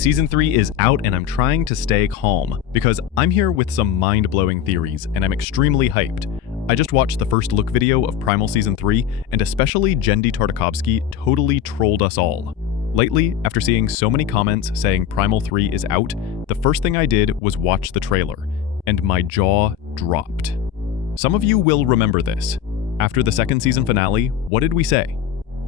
Season 3 is out and I'm trying to stay calm, because I'm here with some mind-blowing theories and I'm extremely hyped. I just watched the first look video of Primal Season 3, and especially genndy Tartakovsky totally trolled us all. Lately, after seeing so many comments saying Primal 3 is out, the first thing I did was watch the trailer, and my jaw dropped. Some of you will remember this. After the second season finale, what did we say?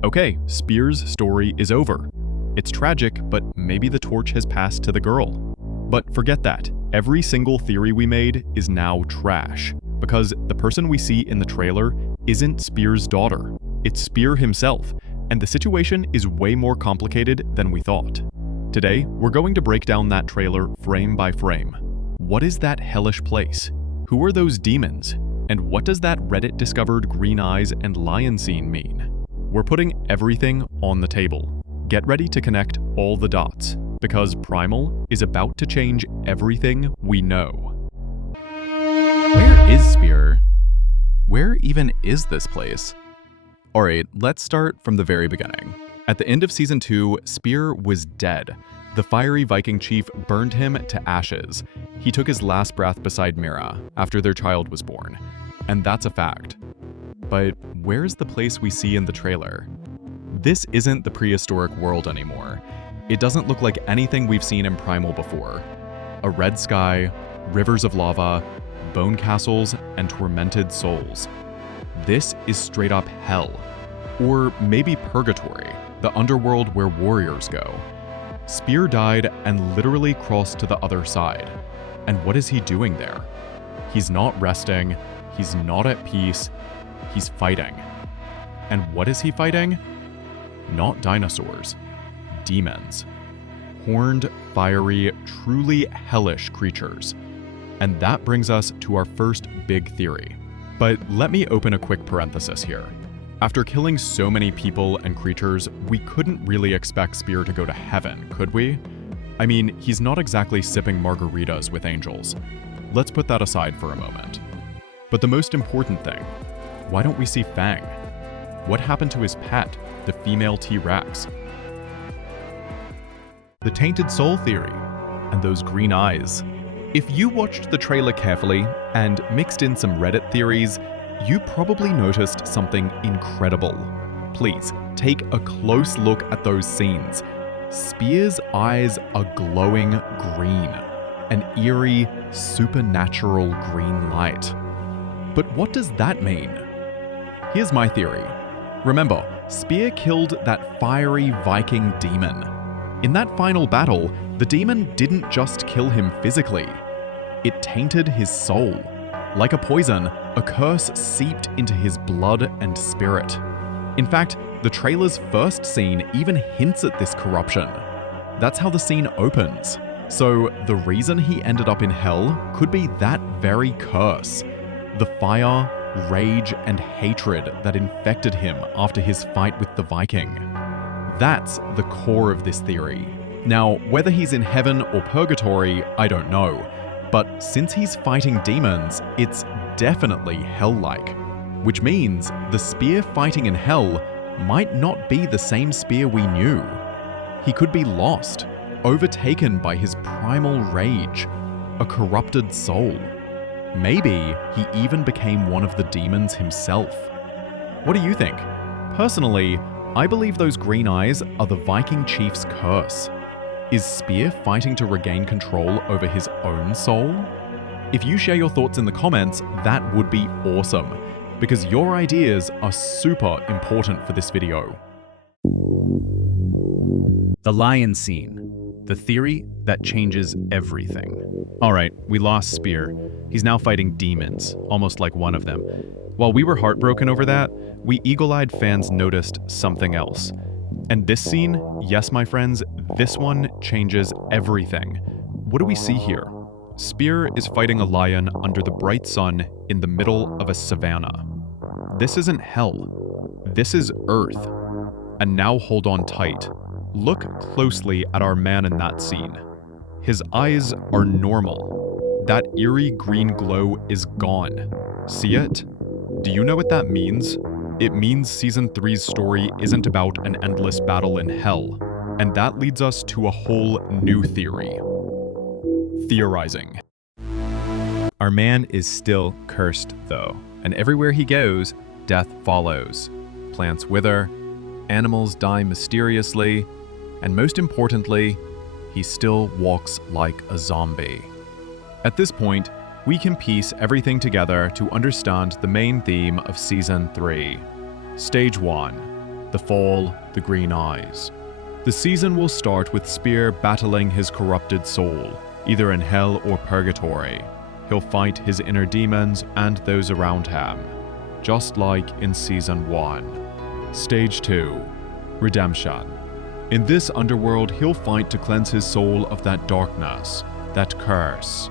Okay, Spear's story is over. It's tragic, but maybe the torch has passed to the girl. But forget that. Every single theory we made is now trash, because the person we see in the trailer isn't Spear's daughter. It's Spear himself, and the situation is way more complicated than we thought. Today, we're going to break down that trailer frame by frame. What is that hellish place? Who are those demons? And what does that Reddit-discovered green eyes and lion scene mean? We're putting everything on the table. Get ready to connect all the dots, because Primal is about to change everything we know. Where is Spear? Where even is this place? Alright, let's start from the very beginning. At the end of Season 2, Spear was dead. The fiery Viking chief burned him to ashes. He took his last breath beside Mira after their child was born. And that's a fact. But where's the place we see in the trailer? This isn't the prehistoric world anymore. It doesn't look like anything we've seen in Primal before. A red sky, rivers of lava, bone castles, and tormented souls. This is straight up hell. Or maybe purgatory, the underworld where warriors go. Spear died and literally crossed to the other side. And what is he doing there? He's not resting, he's not at peace, he's fighting. And what is he fighting? Not dinosaurs, demons. Horned, fiery, truly hellish creatures. And that brings us to our first big theory. But let me open a quick parenthesis here. After killing so many people and creatures, we couldn't really expect Spear to go to heaven, could we? I mean, he's not exactly sipping margaritas with angels. Let's put that aside for a moment. But the most important thing, why don't we see Fang? What happened to his pet, the female T-Rex? The tainted soul theory, and those green eyes. If you watched the trailer carefully and mixed in some Reddit theories, you probably noticed something incredible. Please, take a close look at those scenes. Spear's eyes are glowing green, an eerie, supernatural green light. But what does that mean? Here's my theory. Remember, Spear killed that fiery Viking demon. In that final battle, the demon didn't just kill him physically. It tainted his soul. Like a poison, a curse seeped into his blood and spirit. In fact, the trailer's first scene even hints at this corruption. That's how the scene opens. So the reason he ended up in hell could be that very curse. The fire, rage, and hatred that infected him after his fight with the Viking. That's the core of this theory. Now, whether he's in heaven or purgatory, I don't know. But since he's fighting demons, it's definitely hell-like. Which means the Spear fighting in hell might not be the same Spear we knew. He could be lost, overtaken by his primal rage, a corrupted soul. Maybe he even became one of the demons himself. What do you think? Personally, I believe those green eyes are the Viking chief's curse. Is Spear fighting to regain control over his own soul? If you share your thoughts in the comments, that would be awesome, because your ideas are super important for this video. The lion scene. The theory that changes everything. Alright, we lost Spear. He's now fighting demons, almost like one of them. While we were heartbroken over that, we eagle-eyed fans noticed something else. And this scene, yes my friends, this one changes everything. What do we see here? Spear is fighting a lion under the bright sun in the middle of a savanna. This isn't hell. This is Earth. And now hold on tight. Look closely at our man in that scene. His eyes are normal. That eerie green glow is gone. See it? Do you know what that means? It means Season 3's story isn't about an endless battle in hell. And that leads us to a whole new theory. Theorizing. Our man is still cursed, though, and everywhere he goes, death follows. Plants wither, animals die mysteriously, and most importantly, he still walks like a zombie. At this point, we can piece everything together to understand the main theme of Season 3. Stage 1. The Fall, the Green Eyes. The season will start with Spear battling his corrupted soul, either in hell or purgatory. He'll fight his inner demons and those around him, just like in Season 1. Stage 2. Redemption. In this underworld, he'll fight to cleanse his soul of that darkness, that curse.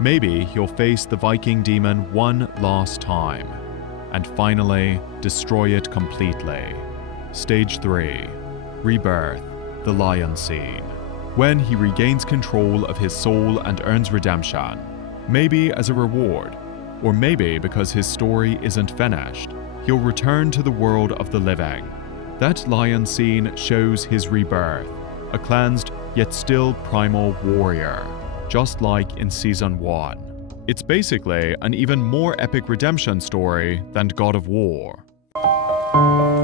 Maybe he'll face the Viking demon one last time, and finally destroy it completely. Stage 3. Rebirth, the lion scene. When he regains control of his soul and earns redemption, maybe as a reward, or maybe because his story isn't finished, he'll return to the world of the living. That lion scene shows his rebirth, a cleansed yet still primal warrior, just like in Season 1. It's basically an even more epic redemption story than God of War.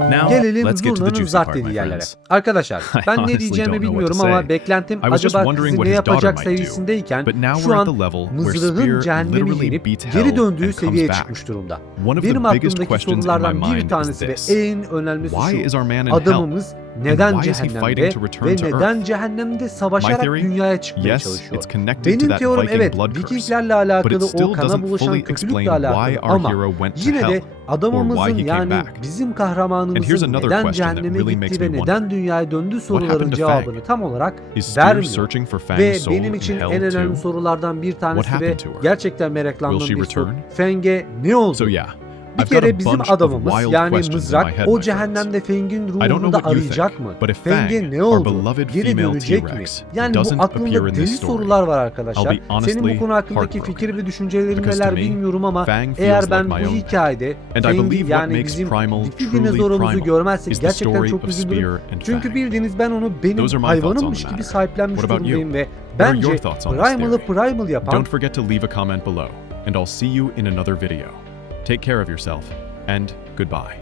Now, Gelelim let's get to the zurnanın juicy uzat part, my dediği yerlere. friends. Arkadaşlar ben ne honestly diyeceğimi don't know what to bilmiyorum ama say. beklentim I was just acaba wondering kızı what ne his daughter yapacak might do. seviyesindeyken But now şu we're at an the level where mızrağın Spear cehennemi literally yenip beats geri hell döndüğü and comes seviyeye back. çıkmış durumda. One of the Benim biggest aklımdaki questions in my sorulardan mind bir is tanesi ve this. en önemlisi Why is şu: our man in hell? adamımız neden why is he cehennemde fighting to return ve to neden Earth? cehennemde My savaşarak theory? dünyaya çıkmaya Yes, çalışıyor? it's connected to Benim that teorim Viking evet blood curse, Vikinglerle but it alakalı, o still kana doesn't bulaşan fully kötülükle explain why alakalı our ama hero went to yine de hell, or adamımızın why he came yani back. bizim And here's kahramanımızın another neden question that cehenneme really makes gitti me ve neden wonder. dünyaya döndü soruların happened to cevabını Fang? tam olarak Is Spear vermiyor. searching for Ve Fang's soul benim in için hell en önemli too? sorulardan bir tanesi ve happened to her? gerçekten meraklandığım Will she bir soru. return? Fang'e ne oldu? So yeah, Bir I've got kere a bizim bunch of adamımız wild yani questions in my mızrak head, o my friends. cehennemde Fang'in I don't know ruhunu da what you arayacak think, mı? but if Fang'e Fang, ne our oldu? beloved Geri female dönecek mi? T-Rex, Yani doesn't bu aklımda appear in deli this story, sorular var I'll arkadaşlar. be honestly Senin bu konu hakkındaki heartbroken. fikir ve düşüncelerin Because to neler me, bilmiyorum ama Fang eğer feels ben like my bu own hikayede And I Fang'i believe what yani makes bizim Primal dişi truly dinozorumuzu primal görmezsek is the gerçekten story çok of üzülürüm. Spear and Çünkü Fang. bildiğiniz ben onu benim Those are my thoughts on hayvanımmış the gibi matter. sahiplenmiş What about you? durumdayım ve What are your bence thoughts on this Primal'ı theory? Primal yapan Don't forget to leave a comment below, and I'll see you in another video. Take care of yourself, and goodbye.